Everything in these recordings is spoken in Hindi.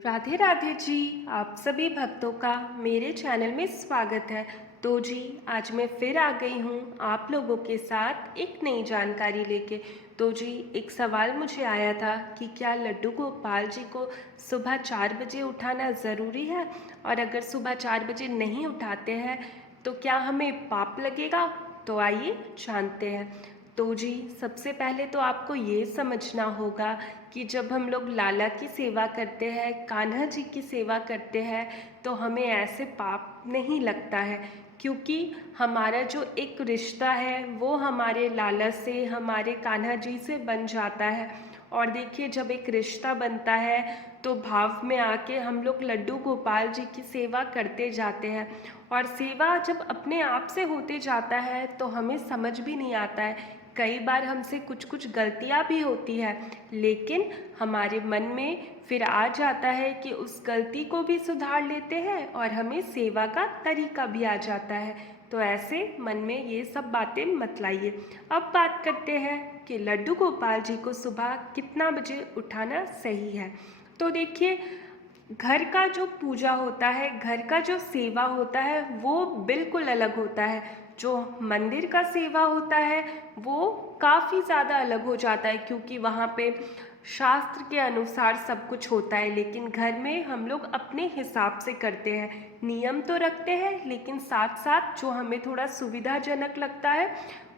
राधे राधे जी। आप सभी भक्तों का मेरे चैनल में स्वागत है। तो जी, आज मैं फिर आ गई हूँ आप लोगों के साथ एक नई जानकारी लेके। तो जी, एक सवाल मुझे आया था कि क्या लड्डू गोपाल जी को सुबह 4 बजे उठाना ज़रूरी है, और अगर सुबह 4 बजे नहीं उठाते हैं तो क्या हमें पाप लगेगा। तो आइए जानते हैं। तो जी, सबसे पहले तो आपको ये समझना होगा कि जब हम लोग लाला की सेवा करते हैं, कान्हा जी की सेवा करते हैं, तो हमें ऐसे पाप नहीं लगता है, क्योंकि हमारा जो एक रिश्ता है वो हमारे लाला से, हमारे कान्हा जी से बन जाता है। और देखिए, जब एक रिश्ता बनता है तो भाव में आके हम लोग लड्डू गोपाल जी की सेवा करते जाते हैं। और सेवा जब अपने आप से होते जाता है तो हमें समझ भी नहीं आता है। कई बार हमसे कुछ कुछ गलतियाँ भी होती है, लेकिन हमारे मन में फिर आ जाता है कि उस गलती को भी सुधार लेते हैं और हमें सेवा का तरीका भी आ जाता है। तो ऐसे मन में ये सब बातें मत लाइए। अब बात करते हैं कि लड्डू गोपाल जी को सुबह कितना बजे उठाना सही है। तो देखिए, घर का जो पूजा होता है, घर का जो सेवा होता है वो बिल्कुल अलग होता है। जो मंदिर का सेवा होता है वो काफ़ी ज़्यादा अलग हो जाता है, क्योंकि वहाँ पे शास्त्र के अनुसार सब कुछ होता है। लेकिन घर में हम लोग अपने हिसाब से करते हैं, नियम तो रखते हैं, लेकिन साथ साथ जो हमें थोड़ा सुविधाजनक लगता है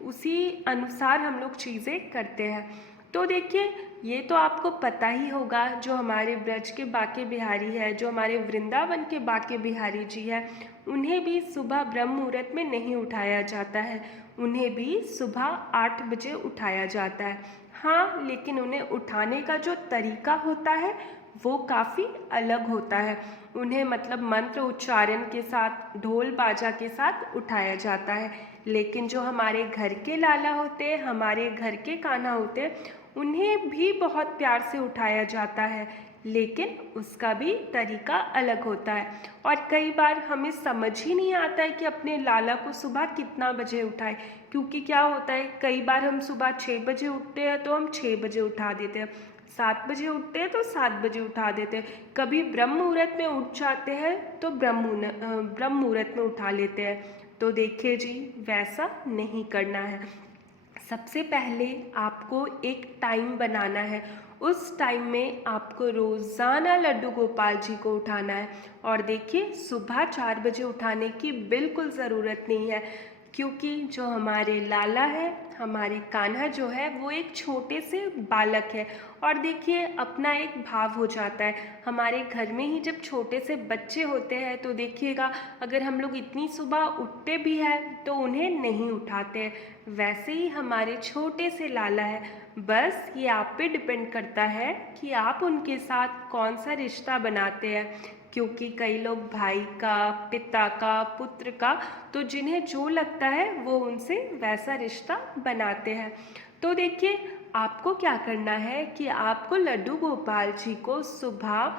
उसी अनुसार हम लोग चीज़ें करते हैं। तो देखिए, ये तो आपको पता ही होगा, जो हमारे ब्रज के बाके बिहारी है, जो हमारे वृंदावन के बाके बिहारी जी है, उन्हें भी सुबह ब्रह्म मुहूर्त में नहीं उठाया जाता है। उन्हें भी सुबह 8 बजे उठाया जाता है। हाँ, लेकिन उन्हें उठाने का जो तरीका होता है वो काफ़ी अलग होता है। उन्हें मतलब मंत्र उच्चारण के साथ, ढोल बाजा के साथ उठाया जाता है। लेकिन जो हमारे घर के लाला होते हैं, हमारे घर के कान्हा होते हैं, उन्हें भी बहुत प्यार से उठाया जाता है, लेकिन उसका भी तरीका अलग होता है। और कई बार हमें समझ ही नहीं आता है कि अपने लाला को सुबह कितना बजे उठाएं, क्योंकि क्या होता है, कई बार हम सुबह 6 बजे उठते हैं तो हम 6 बजे उठा देते हैं, 7 बजे उठते हैं तो 7 बजे उठा देते हैं, कभी ब्रह्म मुहूर्त में उठ जाते हैं तो ब्रह्म मुहूर्त में उठा लेते हैं। तो देखिए जी, वैसा नहीं करना है। सबसे पहले आपको एक टाइम बनाना है। उस टाइम में आपको रोज़ाना लड्डू गोपाल जी को उठाना है। और देखिए, सुबह 4 बजे उठाने की बिल्कुल ज़रूरत नहीं है, क्योंकि जो हमारे लाला है, हमारे कान्हा जो है, वो एक छोटे से बालक है। और देखिए, अपना एक भाव हो जाता है। हमारे घर में ही जब छोटे से बच्चे होते हैं तो देखिएगा, अगर हम लोग इतनी सुबह उठते भी हैं तो उन्हें नहीं उठाते। वैसे ही हमारे छोटे से लाला है, बस ये आप पे डिपेंड करता है कि आप उनके साथ कौन सा रिश्ता बनाते हैं। क्योंकि कई लोग भाई का, पिता का, पुत्र का, तो जिन्हें जो लगता है वो उनसे वैसा रिश्ता बनाते हैं। तो देखिए, आपको क्या करना है कि आपको लड्डू गोपाल जी को सुबह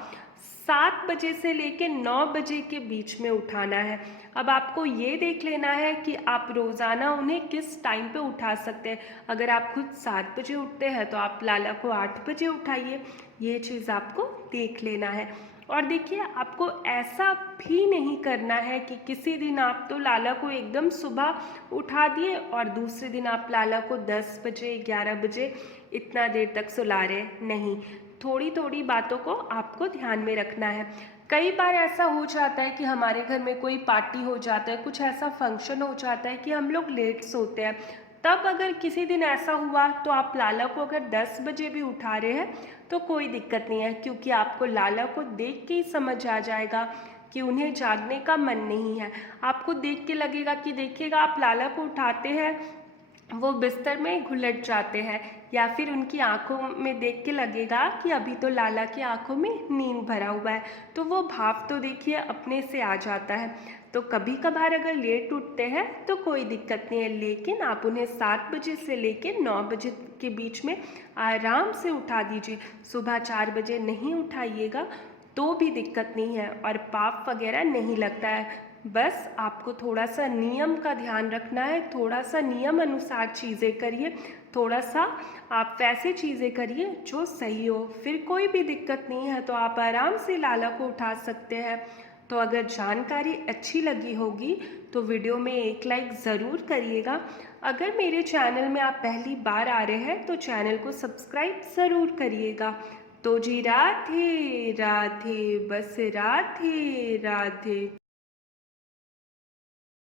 7 बजे से लेकर 9 बजे के बीच में उठाना है। अब आपको ये देख लेना है कि आप रोज़ाना उन्हें किस टाइम पे उठा सकते हैं। अगर आप खुद 7 बजे उठते हैं तो आप लाला को 8 बजे उठाइए, ये चीज़ आपको देख लेना है। और देखिए, आपको ऐसा भी नहीं करना है कि किसी दिन आप तो लाला को एकदम सुबह उठा दिए और दूसरे दिन आप लाला को 10 बजे, 11 बजे इतना देर तक सुला रहे। नहीं, थोड़ी थोड़ी बातों को आपको ध्यान में रखना है। कई बार ऐसा हो जाता है कि हमारे घर में कोई पार्टी हो जाता है, कुछ ऐसा फंक्शन हो जाता है कि हम लोग लेट सोते हैं। तब अगर किसी दिन ऐसा हुआ तो आप लाला को अगर 10 बजे भी उठा रहे हैं तो कोई दिक्कत नहीं है, क्योंकि आपको लाला को देख के ही समझ आ जाएगा कि उन्हें जागने का मन नहीं है। आपको देख के लगेगा कि, देखिएगा, आप लाला को उठाते हैं, वो बिस्तर में घुलट जाते हैं, या फिर उनकी आंखों में देख के लगेगा कि अभी तो लाला की आंखों में नींद भरा हुआ है। तो वो भाव तो देखिए अपने से आ जाता है। तो कभी कभार अगर लेट उठते हैं तो कोई दिक्कत नहीं है, लेकिन आप उन्हें 7 बजे से लेकर 9 बजे के बीच में आराम से उठा दीजिए। सुबह 4 बजे नहीं उठाइएगा तो भी दिक्कत नहीं है, और पाप वगैरह नहीं लगता है। बस आपको थोड़ा सा नियम का ध्यान रखना है, थोड़ा सा नियम अनुसार चीज़ें करिए, थोड़ा सा आप वैसे चीज़ें करिए जो सही हो, फिर कोई भी दिक्कत नहीं है तो आप आराम से लाला को उठा सकते हैं। तो अगर जानकारी अच्छी लगी होगी तो वीडियो में एक लाइक ज़रूर करिएगा। अगर मेरे चैनल में आप पहली बार आ रहे हैं तो चैनल को सब्सक्राइब ज़रूर करिएगा। तो जी राधे राधे, बस राधे राधे।